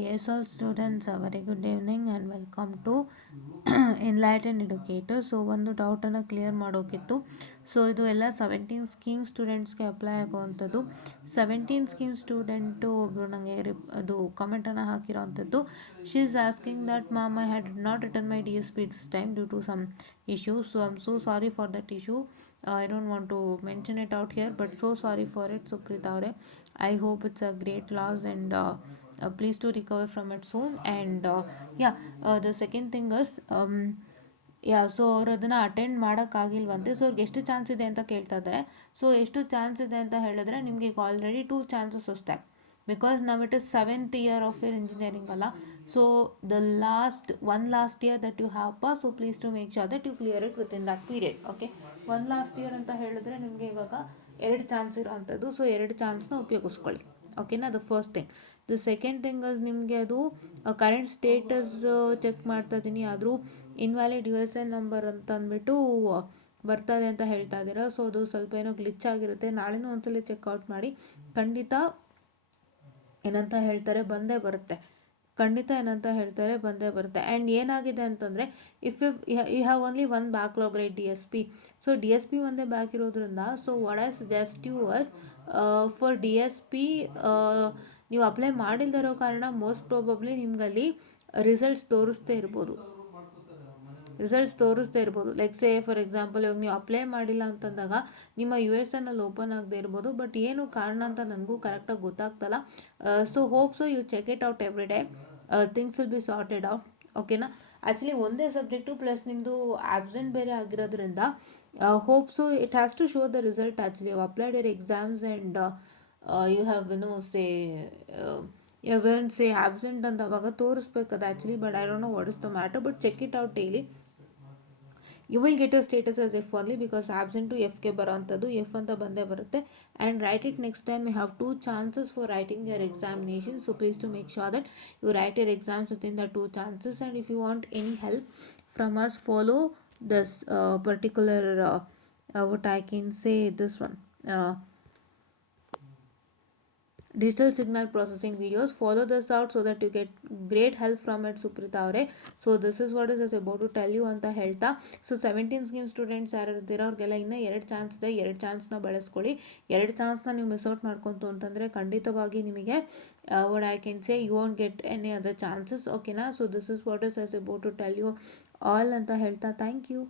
Yes, all students, a very good evening and welcome to Enlightened Educator. So ಒಂದು ಡೌಟನ್ನು clear ಮಾಡೋಕ್ಕಿತ್ತು. So ಇದು ಎಲ್ಲ 17 scheme ಸ್ಟೂಡೆಂಟ್ಸ್ಗೆ apply ಆಗುವಂಥದ್ದು. 17 scheme student ಒಬ್ಬರು ನನಗೆ ಅದು ಕಮೆಂಟನ್ನು ಹಾಕಿರೋ ಅಂಥದ್ದು. She is asking that ma'am I had not return my DSP this time due to some issues. So I'm so sorry for that issue. I don't want to mention it out here, but so sorry for it, Suprita Aure. I hope it's a great loss and please to recover from it soon. And the second thing is so ಅವ್ರು ಅದನ್ನು attend ಮಾಡೋಕ್ಕಾಗಿಲ್ವಂತೆ. So ಅವ್ರಿಗೆ ಎಷ್ಟು chance ಇದೆ ಅಂತ ಕೇಳ್ತಾ ಇದ್ದಾರೆ. So ಎಷ್ಟು chance ಇದೆ ಅಂತ ಹೇಳಿದ್ರೆ ನಿಮಗೆ ಈಗ ಆಲ್ರೆಡಿ 2 ಚಾನ್ಸಸ್ ವಸ್ತಾಯಿ, ಬಿಕಾಸ್ ನಾವು it is 7th year of your engineering ಅಲ್ಲ. So the last year that you have passed, so please to make sure that you clear it within that period. Okay, last year ಅಂತ ಹೇಳಿದ್ರೆ ನಿಮಗೆ ಇವಾಗ 2 chance ಇರೋವಂಥದ್ದು. So 2 ಚಾನ್ಸ್ನ ಉಪಯೋಗಿಸ್ಕೊಳ್ಳಿ. ಓಕೆನಾ, the first thing. The second thing is ನಿಮಗೆ ಅದು current status check ಮಾಡ್ತಾ ಇದ್ದೀನಿ, ಆದರೂ ಇನ್ವ್ಯಾಲಿಡ್ USN ನಂಬರ್ ಅಂತ ಅಂದ್ಬಿಟ್ಟು ಬರ್ತದೆ ಅಂತ ಹೇಳ್ತಾ ಇದ್ದೀರಾ. ಸೊ ಅದು ಸ್ವಲ್ಪ ಏನೋ ಗ್ಲಿಚ್ ಆಗಿರುತ್ತೆ. ನಾಳೆನೂ ಒಂದ್ಸಲ ಚೆಕ್ಔಟ್ ಮಾಡಿ, ಖಂಡಿತ ಏನಂತ ಹೇಳ್ತಾರೆ ಬಂದೇ ಬರುತ್ತೆ. ಆ್ಯಂಡ್ ಏನಾಗಿದೆ ಅಂತಂದರೆ if you have only 1 backlog right DSP. So DSP ಒಂದೇ ಬ್ಯಾಕ್ ಇರೋದ್ರಿಂದ, so what I suggest you was for DSP ನೀವು ಅಪ್ಲೈ ಮಾಡಿಲ್ದಿರೋ ಕಾರಣ ಮೋಸ್ಟ್ ಪ್ರಾಬಬ್ಲಿ ನಿಮ್ಗಲ್ಲಿ ರಿಸಲ್ಟ್ಸ್ ತೋರಿಸ್ತೇ ಇರ್ಬೋದು. ಲೈಕ್ ಸೇ ಫಾರ್ ಎಕ್ಸಾಂಪಲ್, ಇವಾಗ ನೀವು ಅಪ್ಲೈ ಮಾಡಿಲ್ಲ ಅಂತಂದಾಗ ನಿಮ್ಮ USN ಅಲ್ಲಿ ಓಪನ್ ಆಗದೆ ಇರ್ಬೋದು. ಬಟ್ ಏನು ಕಾರಣ ಅಂತ ನನಗೂ ಕರೆಕ್ಟಾಗಿ ಗೊತ್ತಾಗ್ತಲ್ಲ. So hope so you check it out every day, things will be sorted out. ಓಕೆನಾ, ಆ್ಯಕ್ಚುಲಿ ಒಂದೇ ಸಬ್ಜೆಕ್ಟು ಪ್ಲಸ್ ನಿಮ್ಮದು ಆಬ್ಸೆಂಟ್ ಬೇರೆ ಆಗಿರೋದ್ರಿಂದ hope so it has to show the result. Actually you applied your exams and you have say absent ಅಂತ ಅವಾಗ ತೋರಿಸ್ಬೇಕದು actually. But I don't know what is the matter, but check it out daily. You will get your status as F only, because absent Fಗೆ ಬರೋವಂಥದ್ದು, F ಅಂತ ಬಂದೇ ಬರುತ್ತೆ. And write it next time. You have 2 chances for writing your examination. So please to make sure that you write your exams within the 2 chances. And if you want any help from us, follow this particular what I can say, this one, digital signal processing videos. Follow this out so that you get great help from it, Suprita Aure. So this is what is about to tell you ಅಂತ ಹೇಳ್ತಾ, so 17 scheme students ಯಾರು ಇರ್ತೀರೋ ಅವ್ರಿಗೆಲ್ಲ ಇನ್ನೂ 2 chance ಇದೆ. 2 ಚಾನ್ಸ್ನ ಬಳಸ್ಕೊಳ್ಳಿ. 2 ಚಾನ್ಸ್ನ ನೀವು miss out ಮಾಡ್ಕೊಂತು ಅಂತಂದರೆ ಖಂಡಿತವಾಗಿ ನಿಮಗೆ what I can say, you won't get any other chances. ಓಕೆನಾ, so this is what is about to tell you all ಅಂತ ಹೇಳ್ತಾ, ಥ್ಯಾಂಕ್ ಯು.